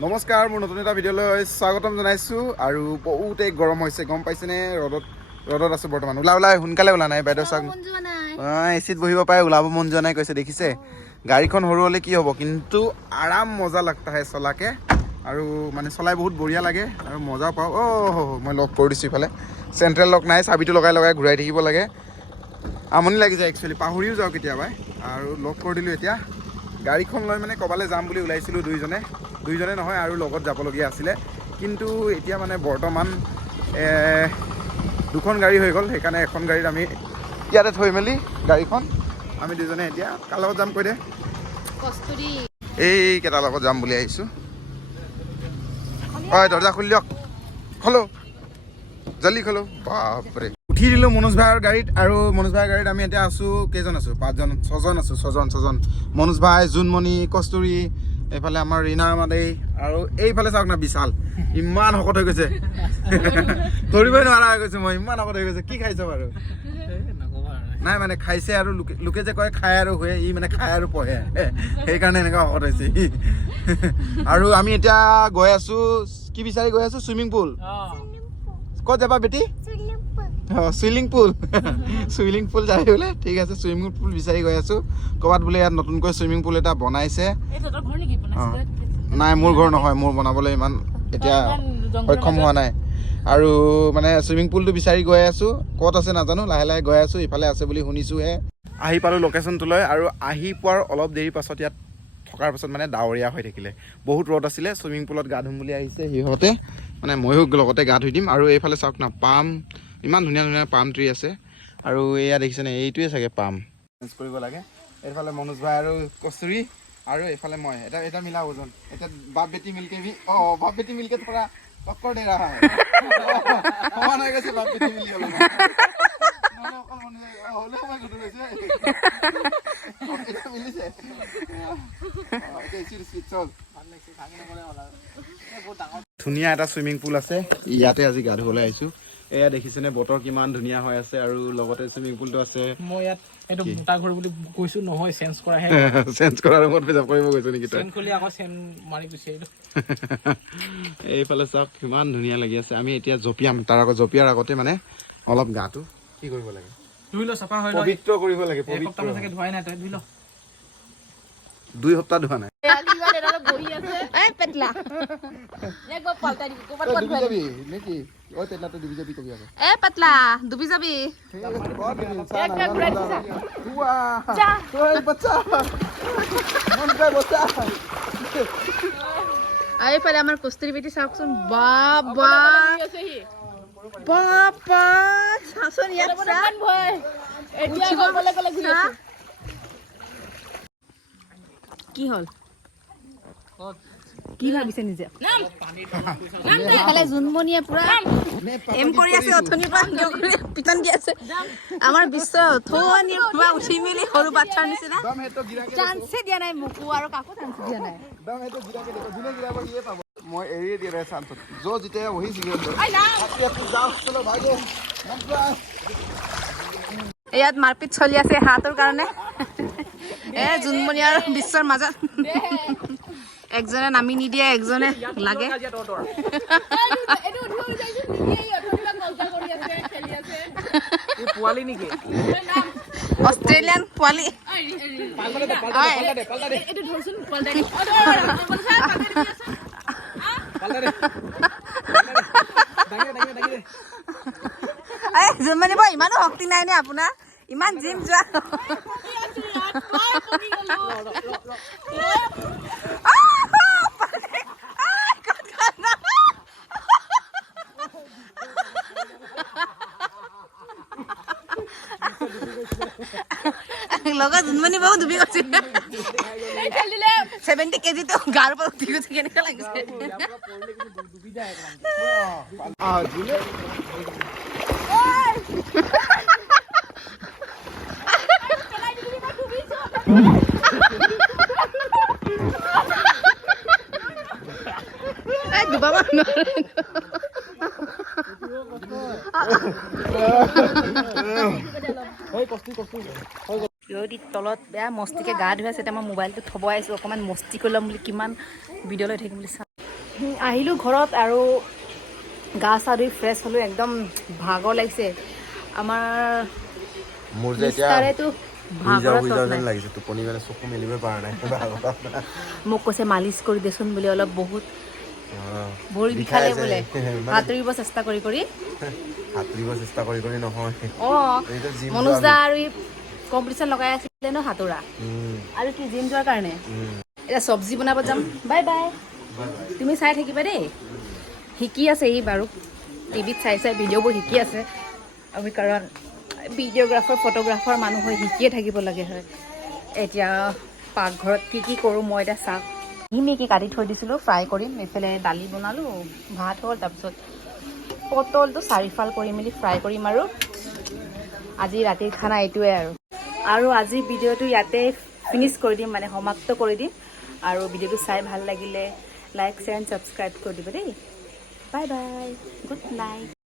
নমস্কাৰ মোৰ নতুন এটা ভিডিঅ'লৈ স্বাগতম জনাইছোঁ আৰু বহুতেই গৰম হৈছে গম পাইছেনে? ৰ'দত ৰ'দত আছোঁ বৰ্তমান। ওলা ওলাই সোনকালে ওলা নাই বাইদেউ চাওক। এ চিত বহিব পাৰে ওলাব মন যোৱা নাই কৈছে দেখিছে। গাড়ীখন সৰু হ'লে কি হ'ব কিন্তু আৰাম মজা লাগতা হে চলাকে। আৰু মানে চলাই বহুত বঢ়িয়া লাগে আৰু মজাও পাওঁ। অ' মই লক কৰি দিছোঁ ইফালে। চেণ্ট্ৰেল লক নাই চাবিটো লগাই লগাই ঘূৰাই থাকিব লাগে। আমনি লাগি যায় একচুৱেলি পাহৰিও যাওঁ কেতিয়াবা আৰু লক কৰি দিলোঁ এতিয়া। গাড়ীখন লৈ মানে ক'ৰবালৈ যাম বুলি ওলাইছিলোঁ দুইজনে। দুইজনে নহয় আৰু লগত যাবলগীয়া আছিলে। কিন্তু এতিয়া মানে বৰ্তমান দুখন গাড়ী হৈ গ'ল সেইকাৰণে এখন গাড়ীত আমি ইয়াতে থৈ মেলি গাড়ীখন আমি দুজনে এতিয়া কাৰ লগত যাম কৈ দে? এইকেইটাৰ লগত যাম বুলি আহিছোঁ। হয় দৰ্জা খুলি দিয়ক। খলো। জল্দি খলো। বাপৰে। উঠি দিলোঁ মনোজ ভাইৰ গাড়ীত আৰু মনোজ ভাইৰ গাড়ীত আমি এতিয়া আছোঁ কেইজন আছোঁ? পাঁচজন ছজন আছোঁ ছজন ছজন। মনোজ ভাই জোনমণি কস্তুৰী এইফালে আমাৰ ৰীণা মাদেই আৰু এইফালে চাওক না বিশাল। ইমান শকত হৈ গৈছে। ধৰিবই নোৱাৰা হৈ গৈছোঁ মই ইমান শকত হৈ গৈছে। কি খাইছ বাৰু? নাই মানে খাইছে আৰু লোকে লোকে যে কয় খাই আৰু শুৱে ই মানে খাই আৰু পঢ়ে। সেইকাৰণে এনেকুৱা শকত হৈছে। ই আৰু আমি এতিয়া গৈ আছো কি বিচাৰি গৈ আছো? চুইমিং পুল ক'ত যাবা বেটি? চুইমিং পুল চুইমিং পুল যাই বোলে ঠিক আছে চুইমিং পুল বিচাৰি গৈ আছো। ক'ৰবাত বোলে ইয়াত নতুনকৈ চুইমিং পুল এটা বনাইছে। অঁ নাই মোৰ ঘৰ নহয় মোৰ বনাবলৈ ইমান এতিয়া সক্ষম হোৱা নাই। আৰু মানে চুইমিং পুলটো বিচাৰি গৈ আছোঁ। ক'ত আছে নাজানো লাহে লাহে গৈ আছোঁ ইফালে আছে বুলি শুনিছোঁহে। আহি পালোঁ লোকেশ্যনটোলৈ আৰু আহি পোৱাৰ অলপ দেৰি পাছত ইয়াত থকাৰ পাছত মানে ডাৱৰীয়া হৈ থাকিলে। বহুত ৰ'দ আছিলে চুইমিং পুলত গা ধুম বুলি আহিছে সিহঁতে। মানে ময়ো লগতে গা ধুই দিম আৰু এইফালে চাওক না পাম। ইমান ধুনীয়া ধুনীয়া পাম ট্ৰি আছে। আৰু এয়া দেখিছেনে এইটোৱে চাগে পাম। চেঞ্জ কৰিব লাগে। এইফালে মনোজ ভাই আৰু কচুৰি আৰু এইফালে মই। এটা এটা মিলা ওজন। এতিয়া বাপ বেটি মিলকে ভি অ বাপ বেটি মিলকে থোৰা টক্কৰ দে है সমান হৈ গৈছে বাপ বেটি মিলি অলপমান। নহ'লে অকল মনোজ ভাই- অ, হ'লেও ধুনীয়া এটা চুইমিং পুল আছে। ইয়াতে আজি গা ধুবলৈ আহিছোঁ। এয়া দেখিছেনে বতৰ কিমান ধুনীয়া হৈ আছে আৰু লগতে চুইমিং পুলটো আছে। মই ইয়াত এইটো মোটা ঘৰ বুলি কৈছো নহয় চেঞ্জ কৰাহে। চেঞ্জ ৰুমত কৰিব গৈছো নেকি চেন খুলি আকৌ চেন মাৰি গুচি আহিলো। এইফালে চাওক কিমান ধুনীয়া লাগি আছে। আমি এতিয়া জঁপিয়াম তাৰ আগত জঁপিয়াৰ আগতে মানে অলপ গাটো কি কৰিব লাগে? ধুই ল চাফা হৈ পবিত্ৰ কৰিব লাগে পবিত্ৰ। ধোৱাই নাই তই ধুই ল। দুই সপ্তাহ ধোৱা নাই। আমাৰ কস্তুৰী বেটি চাওকচোন। বাপ বাপ। বাপ বাপ। চাচোন ইয়াত। কি হ'ল? কি ভাবিছে নিজে? এইফালে জোনমণিয়ে পুৰা এম কৰি আছে অথনিৰ পৰা পিটন দি আছে। আমাৰ বিশ্ব অথনিৰ পৰা উঠি মেলি সৰু বাচ্ছাৰ নিচিনা। চান্সে দিয়া নাই মোকো আৰু কাকো চান্স দিয়া নাই। মই এৰিয়ে দিয়া নাই চান্সত। য'ত যেতিয়া বহিছিলোঁ ইয়াত মাৰপিট চলি আছে হাতৰ কাৰণে। এ জোনমণি আৰু বিশ্বৰ মাজত। একজনে নামি নিদিয়ে একজনে লাগে। অষ্ট্ৰেলিয়ান পোৱালি। জোনমণি বৌ ইমানো শক্তি নাই নে আপোনাৰ? ইমান জিম যোৱা। লগত জোনমণি বৌ ডুবি গৈছে ছেভেণ্টি কেজিটো গাৰ পৰা উঠি গৈছে কেনেকুৱা লাগিছে এই ডুবাব নোৱাৰে ৰ'দীত তলত বেয়া মস্তিকে গা ধুই আছে এতিয়া মই মোবাইলটো থব আহিছোঁ অকণমান মস্তি কৰি ল'ম বুলি কিমান ভিডিঅ' লৈ থাকিম বুলি চাওঁ। উম, আহিলোঁ ঘৰত আৰু গা চা ধুই ফ্ৰেছ হ'লোঁ একদম ভাগৰ লাগিছে। আমাৰ মোৰ যে এতিয়া মোক কৈছে মালিচ কৰি দেচোন বুলি অলপ বহুত ভৰি বিষালে। বোলে। সাঁতুৰিব চেষ্টা কৰি কৰি। সাঁতুৰিব চেষ্টা কৰি কৰি নহয়। অঁ মনোজ দা আৰু কম্পিটিশ্যন লগাই আছিলে ন সাঁতোৰা? আৰু কি জিম যোৱাৰ কাৰণে। এতিয়া চব্জি বনাব যাম। Bye bye. তুমি চাই থাকিবা দেই। শিকি আছে ই বাৰু। টিভিত চাই চাই ভিডিঅ'বোৰ শিকি আছে। আমি কাৰণ ভিডিঅ'গ্ৰাফাৰ ফটোগ্ৰাফাৰ মানুহ হৈ শিকিয়ে থাকিব লাগে হয়। এতিয়া পাকঘৰত কি কি কৰোঁ মই এতিয়া চাওক কি কাটি থৈ দিছিলোঁ ফ্ৰাই কৰিম এইফালে দালি বনালোঁ, ভাত হ'ল, তাৰপিছত পটলটো চাৰিফাল কৰি মেলি ফ্ৰাই কৰিম আৰু। আজি ৰাতিৰ খানা এইটোৱে আৰু। আৰু আজি ভিডিঅ'টো ইয়াতে ফিনিছ কৰি দিম মানে সমাপ্ত কৰি দিম। আৰু ভিডিঅ'টো চাই ভালো লাগিলে লাইক শ্বেয়াৰ এণ্ড ছাবস্ক্ৰাইব কৰি দিব দেই। Bye bye good night